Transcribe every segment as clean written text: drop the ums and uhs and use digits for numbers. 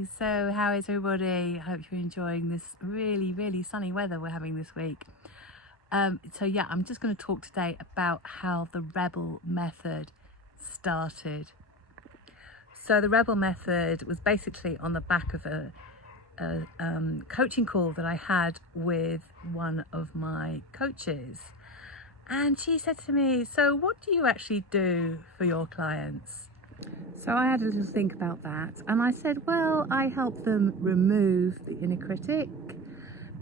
Hey, so how is everybody? I hope you're enjoying this really sunny weather we're having this week. So yeah, I'm just going to talk today about how the Rebel Method started. So the Rebel Method was basically on the back of a coaching call that I had with one of my coaches. And she said to me, so what do you actually do for your clients? So I had a little think about that, and I said, well, I help them remove the inner critic,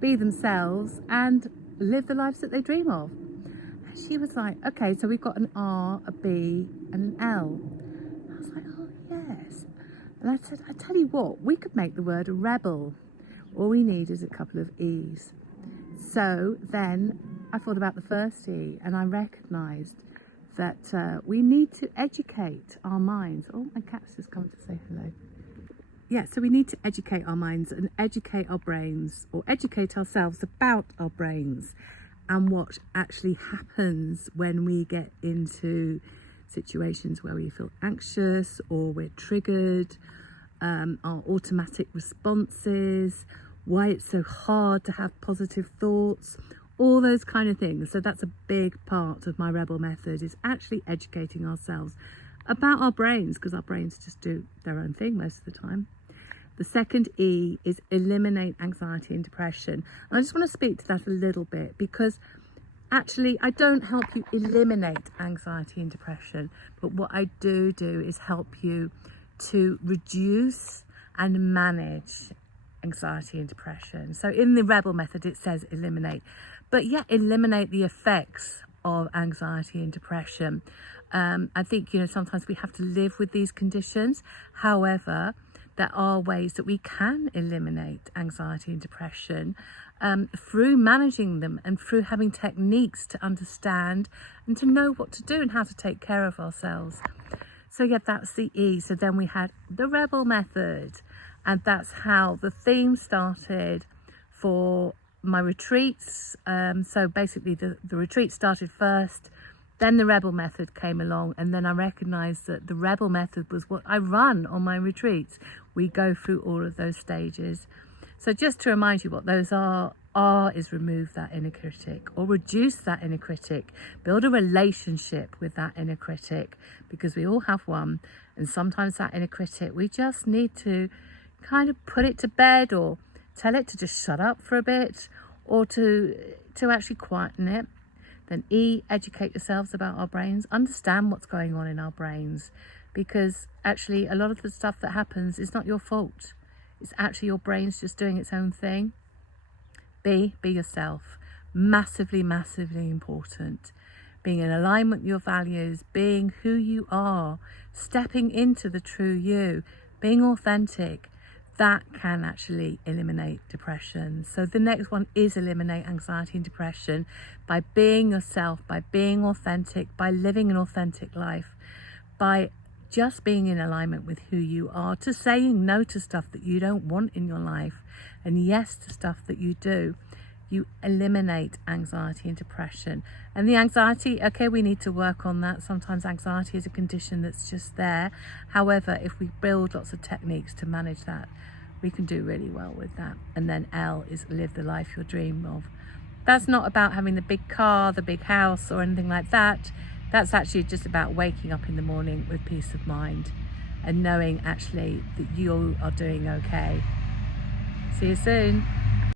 be themselves, and live the lives that they dream of. And she was like, okay, so we've got an R, a B, and an L. I was like, oh yes. And I said, I tell you what, we could make the word a rebel. All we need is a couple of E's. So then I thought about the first E, and I recognised that we need to educate our minds. Oh, my cat's just come to say hello. Yeah, so we need to educate our minds and educate our brains, or educate ourselves about our brains and what actually happens when we get into situations where we feel anxious or we're triggered, our automatic responses, why it's so hard to have positive thoughts, all those kind of things. So that's a big part of my Rebel Method, is actually educating ourselves about our brains, because our brains just do their own thing most of the time. The second E is eliminate anxiety and depression. And I just want to speak to that a little bit, because actually I don't help you eliminate anxiety and depression, but what I do is help you to reduce and manage anxiety and depression. So in the Rebel Method it says eliminate, but yeah, eliminate the effects of anxiety and depression. I think, sometimes we have to live with these conditions. However, there are ways that we can eliminate anxiety and depression through managing them and through having techniques to understand and to know what to do and how to take care of ourselves. So yeah, that's the E. So then we had the Rebel Method, and that's how the theme started for my retreats. So basically the retreat started first, then the Rebel Method came along, and then I recognized that the Rebel Method was what I run on my retreats. We go through all of those stages. So just to remind you what those are is remove that inner critic, or reduce that inner critic, build a relationship with that inner critic, because we all have one. And sometimes that inner critic, we just need to kind of put it to bed, or tell it to just shut up for a bit, or to actually quieten it. Then E, educate yourselves about our brains, understand what's going on in our brains, because actually a lot of the stuff that happens is not your fault. It's actually your brain's just doing its own thing. B, be yourself. Massively important. Being in alignment with your values, being who you are, stepping into the true you, being authentic. That can actually eliminate depression. So the next one is eliminate anxiety and depression by being yourself, by being authentic, by living an authentic life, by just being in alignment with who you are, to saying no to stuff that you don't want in your life and yes to stuff that you do. You eliminate anxiety and depression. And the anxiety, okay, we need to work on that. Sometimes anxiety is a condition that's just there. However, if we build lots of techniques to manage that, we can do really well with that. And then L is live the life you dream of. That's not about having the big car, the big house, or anything like that. That's actually just about waking up in the morning with peace of mind and knowing actually that you are doing okay. See you soon.